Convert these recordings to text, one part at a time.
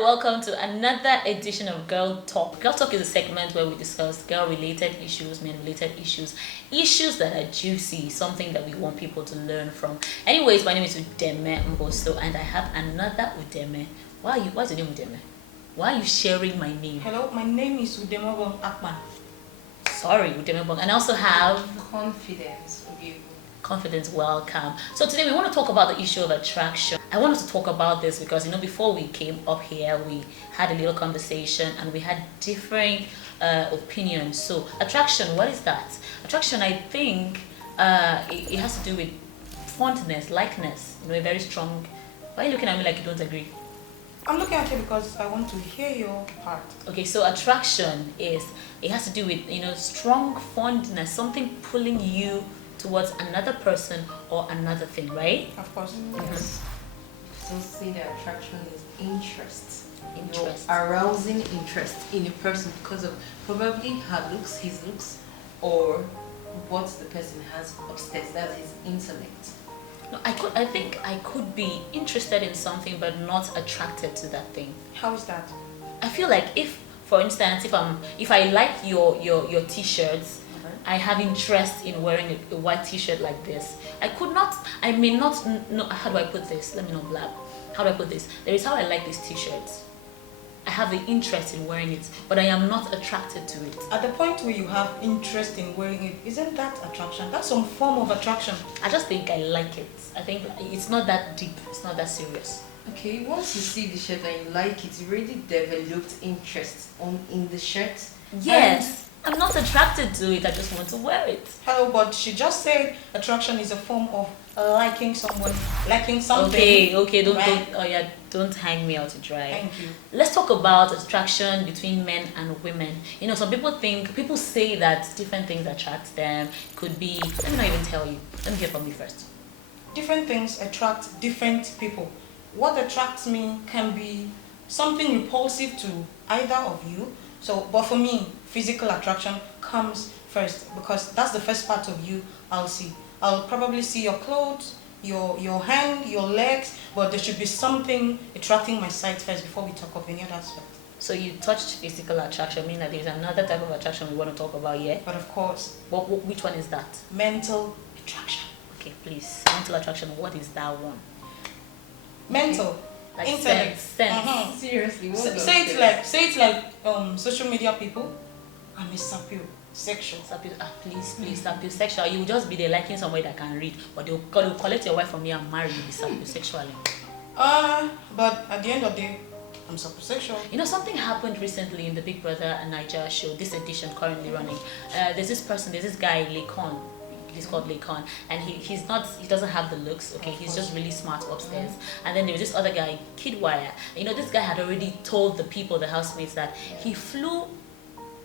welcome to another edition of Girl Talk. Girl Talk is a segment where we discuss girl-related issues, men-related issues, issues that are juicy, something that we want people to learn from. Anyways, my name is Udeme Mboso, and I have another Udeme. What's your name, Udeme? Why are you sharing my name? Hello, my name is Udeme Akman. Sorry, Udeme Bong. And I also have Confidence. Confidence. Welcome. So today we want to talk about the issue of attraction. I wanted to talk about this because before we came up here we had a little conversation and we had different opinions. So attraction, what is that? Attraction, I think it has to do with fondness, likeness, a very strong. Why are you looking at me like you don't agree? I'm looking at you because I want to hear your part. Okay, so attraction it has to do with strong fondness, something pulling you towards another person or another thing, right? Of course. Yes. So say the attraction is interest. Interest. You're arousing interest in a person because of probably her looks, his looks, or what the person has upstairs. That's his intellect. No, I think I could be interested in something but not attracted to that thing. How is that? I feel like if, for instance, if I like your t-shirts, I have interest in wearing a white t-shirt like this. I may not know, how do I put this? Let me not blab. How do I put this? There is how I like these t-shirts. I have the interest in wearing it, but I am not attracted to it. At the point where you have interest in wearing it, isn't that attraction? That's some form of attraction. I just think I like it. I think it's not that deep. It's not that serious. Okay, once you see the shirt and you like it, you already developed interest in the shirt. Yes. I'm not attracted to it, I just want to wear it. Hello, but she just said attraction is a form of liking someone, liking something. Okay, Right. don't hang me out to dry. Thank you. Let's talk about attraction between men and women. Some people say that different things attract them. Could be, let me not even tell you. Let me hear from you first. Different things attract different people. What attracts me can be something repulsive to either of you. But for me, physical attraction comes first because that's the first part of you I'll see. I'll probably see your clothes, your hand, your legs, but there should be something attracting my sight first before we talk of any other aspect. So you touched physical attraction, meaning that there's another type of attraction we want to talk about here. But of course, Which one is that? mental attraction. Okay, please. Mental attraction, what is that one? Mental. Like Intellect. sense. Seriously, what does Say it like social media people. I'm a sapiosexual. Please, sapiosexual. You will just be there liking somebody that can read, but they'll collect your wife from you and marry you, be sapiosexual. But at the end of the day, I'm sapiosexual. Something happened recently in the Big Brother and Nigeria show, this edition currently running. There's this guy, Lekon. He's called Lekon, and he doesn't have the looks. Okay, he's just really smart upstairs. And then there was this other guy, Kidwire. This guy had already told the people, the housemates, that he flew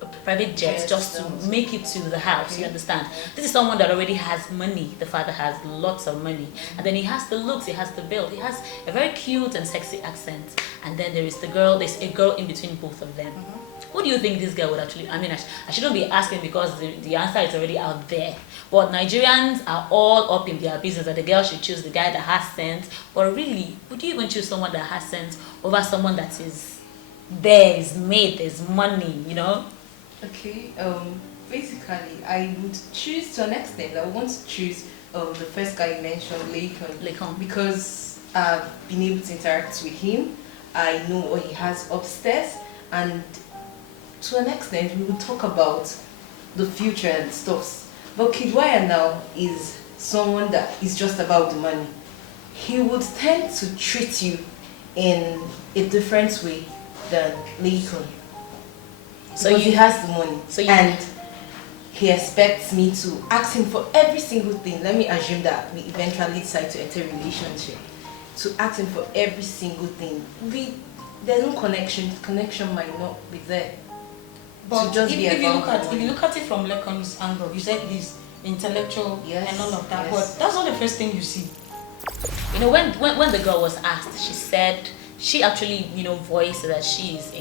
a private jet just to make it to the house. You understand? This is someone that already has money. The father has lots of money, and then he has the looks, he has the build, he has a very cute and sexy accent. And then there's a girl in between both of them. Who do you think this guy would actually? I shouldn't be asking because the answer is already out there. But Nigerians are all up in their business that the girl should choose the guy that has sense. But really, would you even choose someone that has sense over someone that is made, there's money, Okay, basically, I would choose to an extent. I want to choose the first guy you mentioned, Lekon, because I've been able to interact with him. I know what he has upstairs, and to an extent, we will talk about the future and stuff. But Kidwaya now is someone that is just about the money. He would tend to treat you in a different way than Lekon. Because he has the money, and he expects me to ask him for every single thing. Let me assume that we eventually decide to enter a relationship. To ask him for every single thing. There's no connection. The connection might not be there. But if you look at it from Lekon's angle, you said he's intellectual and all of that. But that's not the first thing you see. When the girl was asked, she said she actually, voiced that she is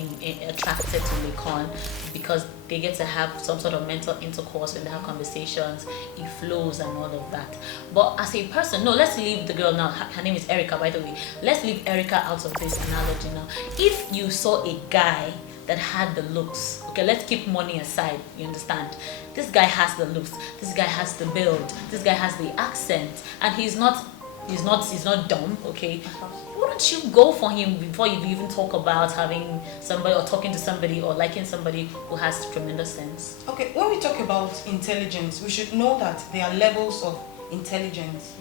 attracted to Lekon because they get to have some sort of mental intercourse when they have conversations, it flows and all of that. But as a person, no, let's leave the girl now. Her name is Erica, by the way. Let's leave Erica out of this analogy now. If you saw a guy that had the looks, okay, let's keep money aside, you understand? This guy has the looks, this guy has the build, this guy has the accent, and he's not dumb, okay? Wouldn't you go for him before you even talk about having somebody or talking to somebody or liking somebody who has tremendous sense? Okay, when we talk about intelligence, we should know that there are levels of intelligence.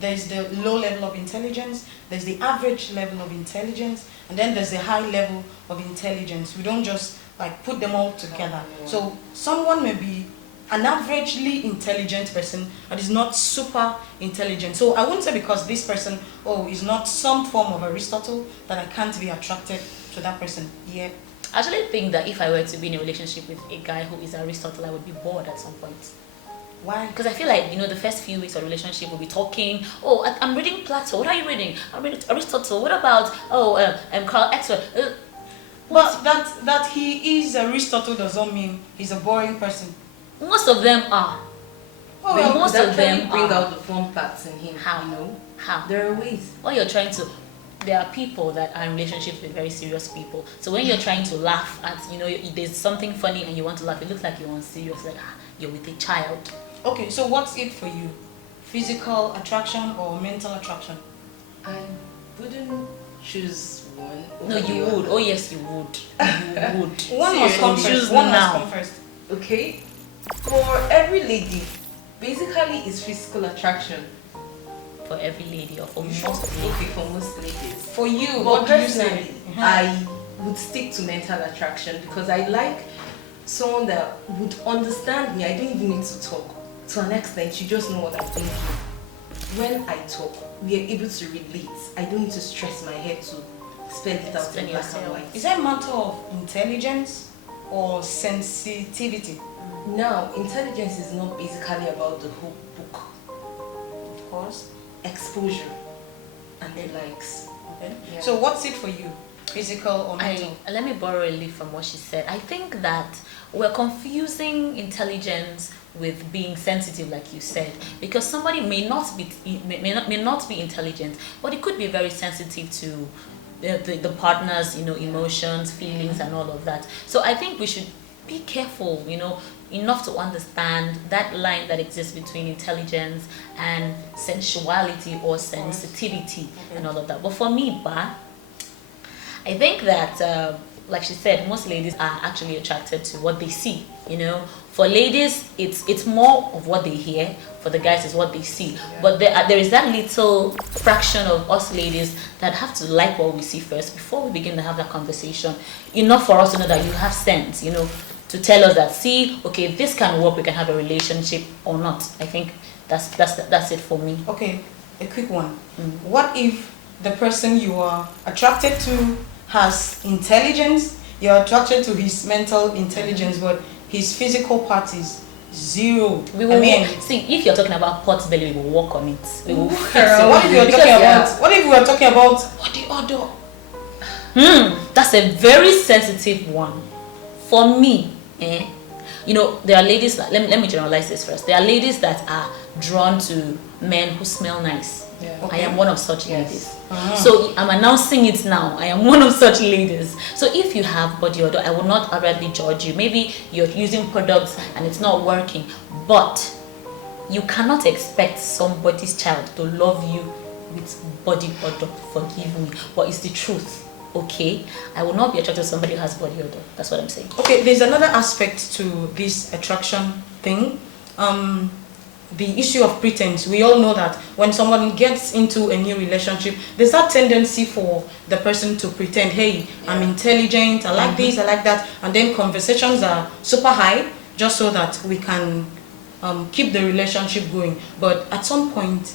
There's the low level of intelligence, there's the average level of intelligence, and then there's the high level of intelligence. We don't just like put them all together. So someone may be an averagely intelligent person but is not super intelligent. So I wouldn't say because this person is not some form of Aristotle that I can't be attracted to that person. Yeah. I actually think that if I were to be in a relationship with a guy who is Aristotle, I would be bored at some point. Why? Because I feel like, the first few weeks of relationship we'll be talking, I'm reading Plato, what are you reading? I'm reading Aristotle, what about, Carl Exler? But that he is Aristotle doesn't mean he's a boring person. Most of them are. Well, most of them bring are. out the fun parts in him. How? How? There are ways. What you're trying to, there are people that are in relationships with very serious people. So when you're trying to laugh at, there's something funny and you want to laugh, it looks like you're unserious, like you're with a child. Okay, so what's it for you? Physical attraction or mental attraction? I wouldn't choose one. No, you would. Oh yes, you would. You would. One must come first. Choose One now. must come first. Okay. For every lady, basically it's physical attraction. For every lady or for most Okay, ladies. for most ladies. For you, But what do you personally, say? I would stick to mental attraction because I like someone that would understand me. I don't even need to talk. To an extent, you just know what I'm thinking. When I talk, we are able to relate. I don't need to stress my head to spell it out in black and white. Is that a matter of intelligence or sensitivity? Now, intelligence is not basically about the whole book. Of course. Exposure and the likes. Okay. Yeah. So what's it for you? Physical or mental? Let me borrow a leaf from what she said. I think that we're confusing intelligence with being sensitive, like you said, because somebody may not be intelligent, but it could be very sensitive to the partner's emotions, feelings, and all of that. So I think we should be careful, enough to understand that line that exists between intelligence and sensuality or sensitivity and all of that. But for me, I think that like she said, most ladies are actually attracted to what they see. For ladies, it's more of what they hear. For the guys, it's what they see. Yeah. But there is that little fraction of us ladies that have to like what we see first before we begin to have that conversation. Enough for us to know that you have sense. To tell us that, see, okay, this can work. We can have a relationship or not. I think that's it for me. Okay, a quick one. What if the person you are attracted to has intelligence, you're attracted to his mental intelligence, but his physical part is zero? See, if you're talking about pot belly, we will work on it. We will fix it. What if you're talking about? What if we are talking about body odor? That's a very sensitive one. For me, there are ladies. Let me generalize this first. There are ladies that are drawn to men who smell nice. Yeah. Okay. I am one of such ladies. Uh-huh. So I'm announcing it now. I am one of such ladies. So if you have body odor, I will not outrightly judge you. Maybe you're using products and it's not working, but you cannot expect somebody's child to love you with body odor. Forgive me, but it's the truth. Okay, I will not be attracted to somebody who has body odor. That's what I'm saying. Okay, there's another aspect to this attraction thing. The issue of pretense. We all know that when someone gets into a new relationship, there's that tendency for the person to pretend, hey, I'm intelligent, I like this, I like that, and then conversations are super high just so that we can keep the relationship going. But at some point,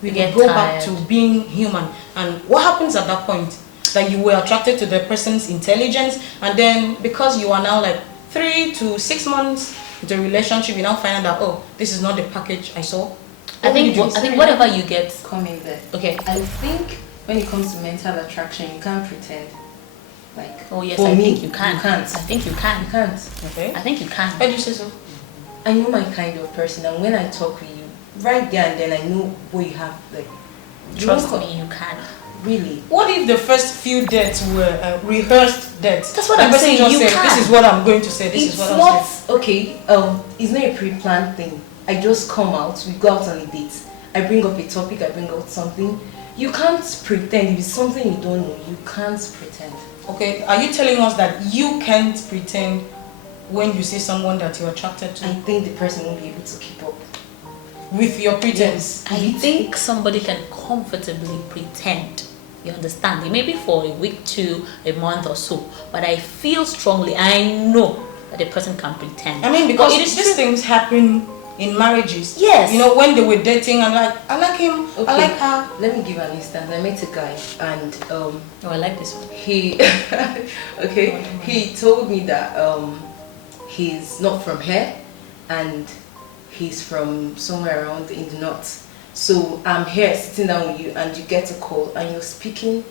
we get go tired. back to being human. And what happens at that point? That you were attracted to the person's intelligence, and then because you are now like 3 to 6 months the relationship, you now find out, oh, this is not the package I saw. I think whatever you get. Coming there. Okay. I think when it comes to mental attraction, you can't pretend. Like, Oh yes, for I me, think you can. You can't. I think you can. You can't. Okay. I think you can. Why do you say so? I know my kind of person, and when I talk with you, right there and then I know what you have. Like, Trust me, you can. Really. What if the first few dates were rehearsed dates? That's what The I'm person saying, just you said, can. this is what I'm going to say. This It's is what I'm not saying. okay. It's not a pre-planned thing. I just come out. We go out on a date. I bring up a topic. I bring out something. You can't pretend. If it's something you don't know, you can't pretend. Okay, are you telling us that you can't pretend when you see someone that you're attracted to I think the person won't be able to keep up. with your pretense? I think somebody can comfortably pretend. You understand? It may be for a week, 2, a month or so, but I feel strongly, I know that a person can pretend. I mean, because But it is these things happen in marriages. Yes. You know, when they were dating, I'm like, I like him, I Okay. like her. Let me give an instance. I met a guy and Oh, I like this one. he okay, he told me that he's not from here and he's from somewhere around in the north. So I'm here sitting down with you and you get a call and you're speaking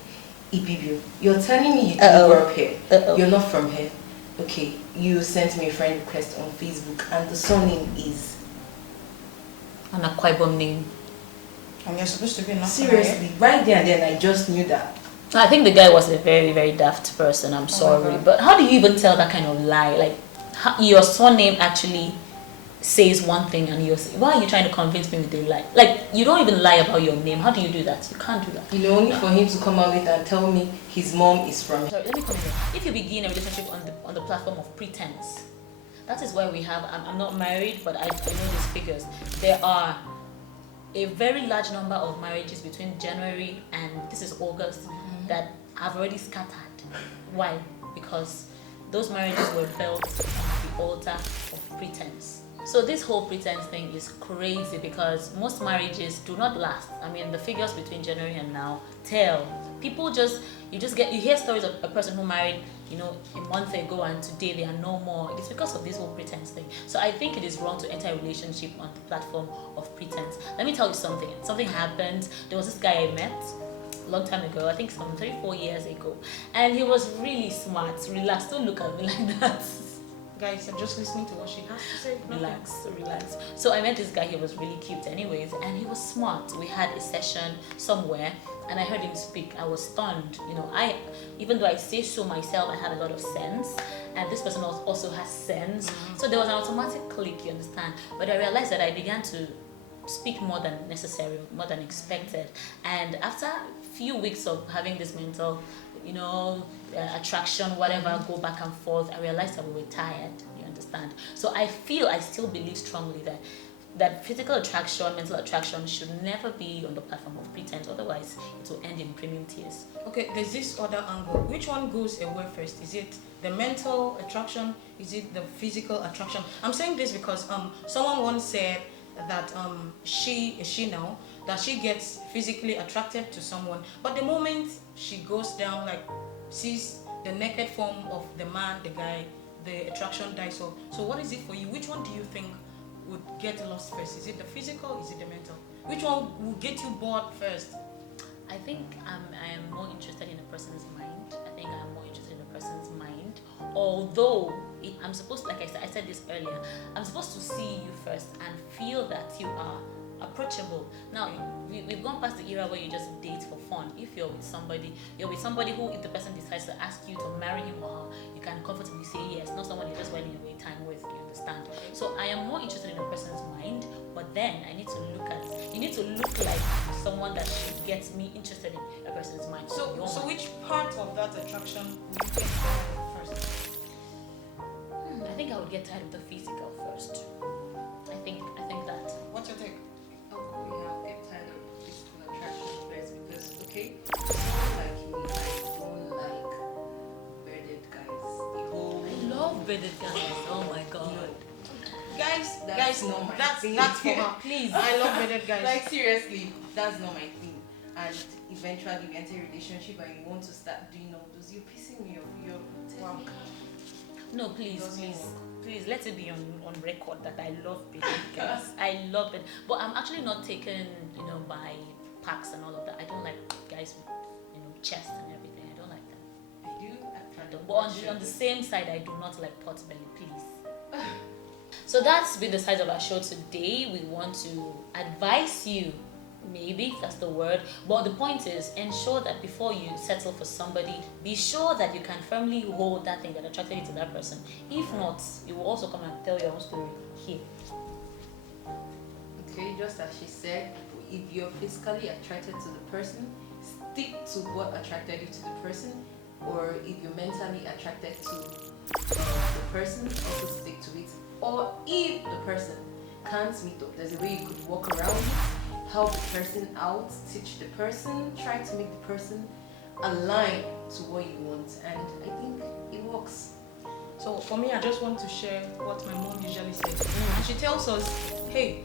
Ibibio. You're telling me you didn't grow up here. You're not from here. Okay, you sent me a friend request on Facebook and the surname is An Akwaibom name. And you're supposed to be enough. seriously, right there and then I just knew that. I think the guy was a very, very daft person. I'm sorry. God. But how do you even tell that kind of lie? Like, your surname actually says one thing and you're saying, why are you trying to convince me with a lie? Like, you don't even lie about your name. How do you do that? You can't do that. You know, only for him to come out later and tell me his mom is from here. Sorry, let me come here. If you begin a relationship on the platform of pretense, that is why we have, I'm not married, but I know these figures. There are a very large number of marriages between January and this is August that have already scattered. Why? Because those marriages were built on the altar of pretense. So this whole pretense thing is crazy because most marriages do not last. I mean, the figures between January and now tell. People you hear stories of a person who married, a month ago and today they are no more. It's because of this whole pretense thing. So I think it is wrong to enter a relationship on the platform of pretense. Let me tell you something. Something happened. There was this guy I met a long time ago, I think some 3-4 years ago, and he was really smart. Relax, don't look at me like that. Guys, I'm just listening to what she has to say. Relax. So I met this guy, he was really cute anyways, and he was smart. We had a session somewhere and I heard him speak. I was stunned. Even though I say so myself, I had a lot of sense, and this person also has sense. So there was an automatic click, you understand? But I realized that I began to speak more than necessary, more than expected. And after a few weeks of having this mental, attraction, whatever, go back and forth, I realized that we were tired, you understand? So I still believe strongly that physical attraction, mental attraction should never be on the platform of pretense, otherwise it will end in premium tears. Okay, there's this other angle. Which one goes away first? Is it the mental attraction? Is it the physical attraction? I'm saying this because someone once said that she gets physically attracted to someone, but the moment she goes down, like sees the naked form of the man, the guy, the attraction dies off. So what is it for you? Which one do you think would get lost first? Is it the physical? Is it the mental? Which one will get you bored first? I think I am more interested in a person's mind. I think I am more interested in a person's mind. Although I'm supposed, like I said this earlier, I'm supposed to see you first and feel that you are approachable. Now we've gone past the era where you just date for fun. If you're with somebody who, if the person decides to ask you to marry him or her, you can comfortably say yes. Not someone you're just whiling away time with. You understand? So I am more interested in a person's mind, but then you need to look like someone that should get me interested in a person's mind. So which part of that attraction would you get first? I think I would get tired of the physical first. I think that. What's your take? Get tired of physical attraction first because, okay, someone like me, I don't like bearded guys. I love bearded guys. Oh my god. Guys, not my that's thing. for her. Please, I love bearded guys. Like seriously, that's not my thing. And eventually we enter a relationship and you want to start doing all those. You're pissing me off. Wow. No, please, let it be on record that I love bearded guys. I love it, but I'm actually not taken, by packs and all of that. I don't like guys with chest and everything. I don't like that. I do. I don't. But on the same side, I do not like pot belly, please. So that's been the size of our show today. We want to advise you, maybe that's the word, but the point is, ensure that before you settle for somebody, be sure that you can firmly hold that thing that attracted you to that person. If not, you will also come and tell your own story here. Okay, just as she said, if you're physically attracted to the person, stick to what attracted you to the person. Or if you're mentally attracted to the person, also stick to it. Or if the person can't meet up, there's a way you could walk around it, help the person out, teach the person, try to make the person align to what you want, and I think it works. So for me, I just want to share what my mom usually says. She tells us, hey,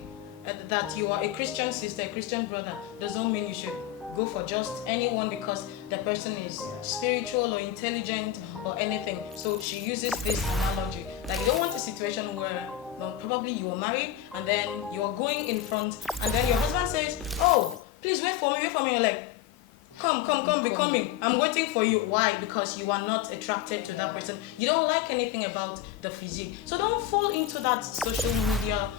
that you are a Christian sister, a Christian brother, doesn't mean you should go for just anyone because the person is spiritual or intelligent or anything. So she uses this analogy. Like, you don't want a situation where probably you are married and then you are going in front and then your husband says, oh, please wait for me. You're like, come, be coming. I'm waiting for you. Why? Because you are not attracted to that person. You don't like anything about the physique. So don't fall into that social media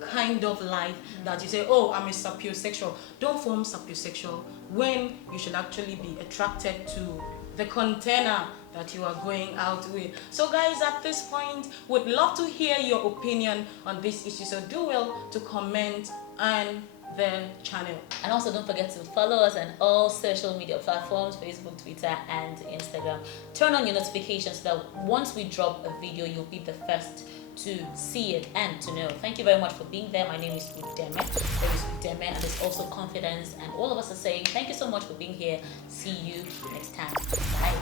kind of life that you say, oh, I'm a sapiosexual. Don't form sapiosexual when you should actually be attracted to the container that you are going out with. So guys, at this point, would love to hear your opinion on this issue. So do well to comment on the channel. And also don't forget to follow us on all social media platforms, Facebook, Twitter, and Instagram. Turn on your notifications so that once we drop a video, you'll be the first to see it and to know. Thank you very much for being there. My name is Udeme. There is Udeme and there's also Confidence, and all of us are saying thank you so much for being here. See you next time. Bye.